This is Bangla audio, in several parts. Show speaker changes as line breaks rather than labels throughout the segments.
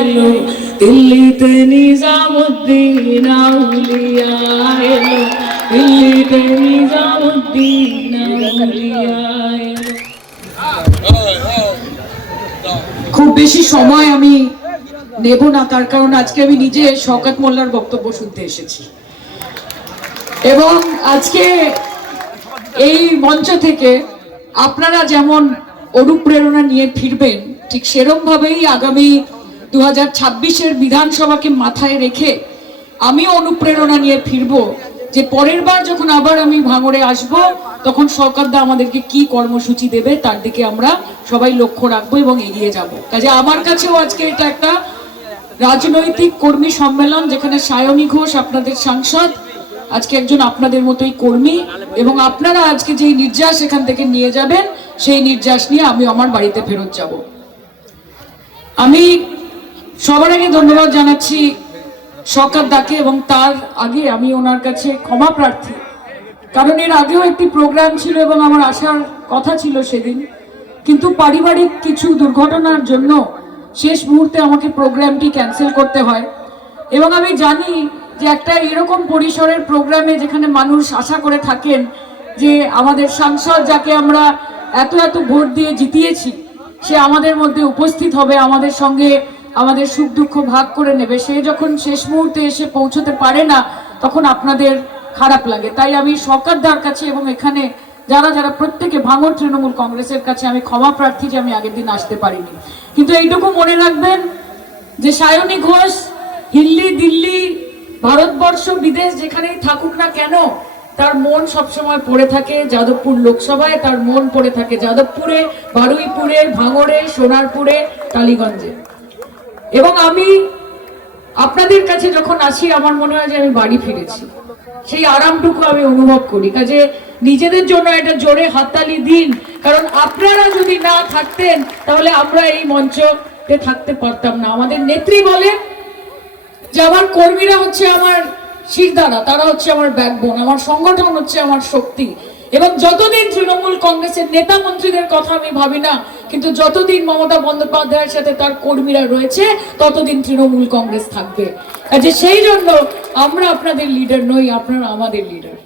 এলো দিল্লিতে নিজামুদ্দিন আউলিয়া এলো দিল্লিতে নিজামুদ্দিন
খুব বেশি সময় আমি নেব না, তার কারণ আজকে আমি নিজে শওকত মোল্লার বক্তব্য শুনতে এসেছি। এবং আজকে এই মঞ্চ থেকে আপনারা যেমন অনুপ্রেরণা নিয়ে ফিরবেন, ঠিক সেরম ভাবেই আগামী দু হাজার ছাব্বিশের বিধানসভাকে মাথায় রেখে আমিও অনুপ্রেরণা নিয়ে ফিরবো যে পরের বার যখন আবার আমি ভাঙড়ে আসব, তখন সরকারদা আমাদেরকে কি কর্মসূচি দেবে তার দিকে আমরা সবাই লক্ষ্য রাখব এবং এগিয়ে যাব। কাজে আমার কাছেও আজকে এটা একটা রাজনৈতিক কর্মী সম্মেলন, যেখানে সায়নী ঘোষ আপনাদের সাংসদ, আজকে একজন আপনাদের মতোই কর্মী, এবং আপনারা আজকে যেই নির্যাস এখান থেকে নিয়ে যাবেন, সেই নির্যাস নিয়ে আমি আমার বাড়িতে ফেরত যাব। আমি সবার আগে ধন্যবাদ জানাচ্ছি সরকার দাকে এবং তার আগে আমি ওনার কাছে ক্ষমা প্রার্থী। কারণ এর আগেও একটি প্রোগ্রাম ছিল এবং আমার আসার কথা ছিল সেদিন। কিন্তু পারিবারিক কিছু দুর্ঘটনার জন্য শেষ মুহূর্তে আমাকে প্রোগ্রামটি ক্যান্সেল করতে হয়। এবং আমি জানি যে একটা এরকম পরিসরের প্রোগ্রামে যেখানে মানুষ আশা করে থাকেন যে আমাদের সাংসদ যাকে আমরা এত এত ভোট দিয়ে জিতিয়েছি, সে আমাদের মধ্যে উপস্থিত হবে, আমাদের সঙ্গে আমাদের সুখ দুঃখ ভাগ করে নেবে। সে যখন শেষ মুহূর্তে এসে পৌঁছতে পারে না, তখন আপনাদের খারাপ লাগে। তাই আমি সরকারদার কাছে এবং এখানে যারা যারা প্রত্যেকে ভাঙর তৃণমূল কংগ্রেসের কাছে আমি ক্ষমা প্রার্থী যে আমি আগের দিন আসতে পারিনি। কিন্তু এইটুকু মনে রাখবেন যে সায়নী ঘোষ হিল্লি, দিল্লি, ভারতবর্ষ, বিদেশ যেখানেই থাকুক না কেন, তার মন সবসময় পড়ে থাকে যাদবপুর লোকসভায়, তার মন পড়ে থাকে যাদবপুরে, বারুইপুরে, ভাঙড়ে, সোনারপুরে, টালিগঞ্জে। এবং আমি আপনাদের কাছে যখন আসি, আমার মনে হয় যে আমি বাড়ি ফিরেছি। সেই আরামটুকু আমি অনুভব করি। কাজে নিজেদের জন্য একটা জোরে হাততালি দিন। কারণ আপনারা যদি না থাকতেন, তাহলে আমরা এই মঞ্চতে থাকতে পারতাম না। আমাদের নেত্রী বলে যে, আমার কর্মীরা হচ্ছে আমার শিরদাঁড়া, তারা হচ্ছে আমার ব্যাকবোন আমার সংগঠন হচ্ছে আমার শক্তি। এবং যতদিন তৃণমূল কংগ্রেসের নেতা মন্ত্রীদের কথা আমি ভাবি না, কিন্তু যতদিন মমতা বন্দ্যোপাধ্যায়ের সাথে তার কর্মীরা রয়েছে, ততদিন তৃণমূল কংগ্রেস থাকবে। কাজে সেই জন্য আমরা আপনাদের লিডার নই, আপনারা আমাদের লিডার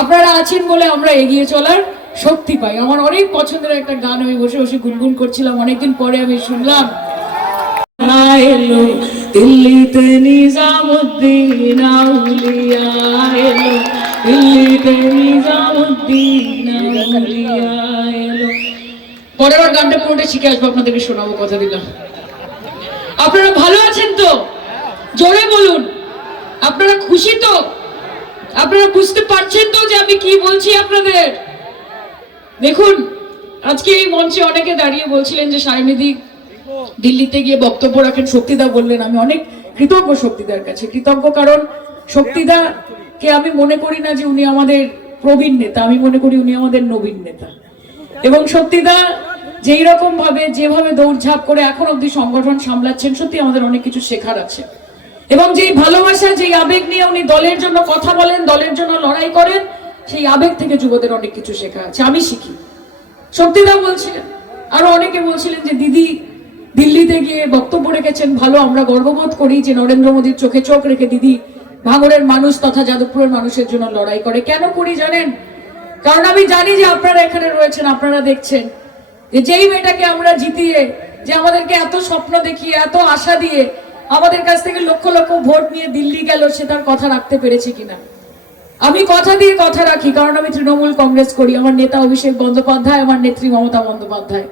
আপনারা আছেন বলে আমরা এগিয়ে চলার শক্তি পাই। আমার অনেক পছন্দের একটা গান আমি বসে বসে গুনগুন করছিলাম, অনেকদিন পরে আমি শুনলাম।
দিল্লিতে নিজামুদ্দিন আউলিয়া এলো
পরের বার গানটা পুরোটা শিখে আসব, আপনাদেরকে শোনাবো, কথা দিলাম। আপনারা ভালো আছেন তো? জোরে বলুন। আপনারা খুশি তো? আপনারা বুঝতে পারছেন তো যে আমি কি বলছি আপনাদের? দেখুন, আজকে এই মঞ্চে অনেকে দাঁড়িয়ে বলছিলেন যে সায়নিধি দিল্লিতে গিয়ে বক্তব্য রাখেন, শক্তিদা বললেন। আমি অনেক কৃতজ্ঞ শক্তিদার কাছে। কৃতজ্ঞ কারণ শক্তিদা কে আমি মনে করি না যে উনি আমাদের প্রবীণ নেতা, আমি মনে করি উনি আমাদের নবীন নেতা। এবং সত্যিদা যেই রকম ভাবে, যেভাবে দৌড়ঝাঁপ করে এখন অব্দি সংগঠন সামলাচ্ছেন, সত্যি আমাদের অনেক কিছু শেখার আছে। এবং যেই ভালোবাসা, যেই আবেগ নিয়ে উনি দলের জন্য কথা বলেন, দলের জন্য লড়াই করেন, সেই আবেগ থেকে যুবদের অনেক কিছু শেখা আছে। আমি শিখি। সত্যিদা বলছিলেন, আরও অনেকে বলছিলেন যে, দিদি, দিল্লিতে গিয়ে বক্তব্য রেখেছেন, ভালো, আমরা গর্ববোধ করি যে নরেন্দ্র মোদীর চোখে চোখ রেখে দিদি ভাঙড়ের মানুষ তথা যাদবপুরের মানুষের জন্য লড়াই করে। কেন করি জানেন? কারণ আমি জানি যে আপনারা এখানে রয়েছেন, আপনারা দেখছেন। যে যেই মেয়েটাকে আমরা জিতিয়ে, যে আমাদেরকে এত স্বপ্ন দেখিয়ে, এত আশা দিয়ে আমাদের কাছ থেকে লক্ষ লক্ষ ভোট নিয়ে দিল্লি গেল, সে তার কথা রাখতে পেরেছে কিনা? আমি কথা দিয়ে কথা রাখি, কারণ আমি তৃণমূল কংগ্রেস করি। আমার নেতা অভিষেক বন্দ্যোপাধ্যায়, আমার নেত্রী মমতা বন্দ্যোপাধ্যায়।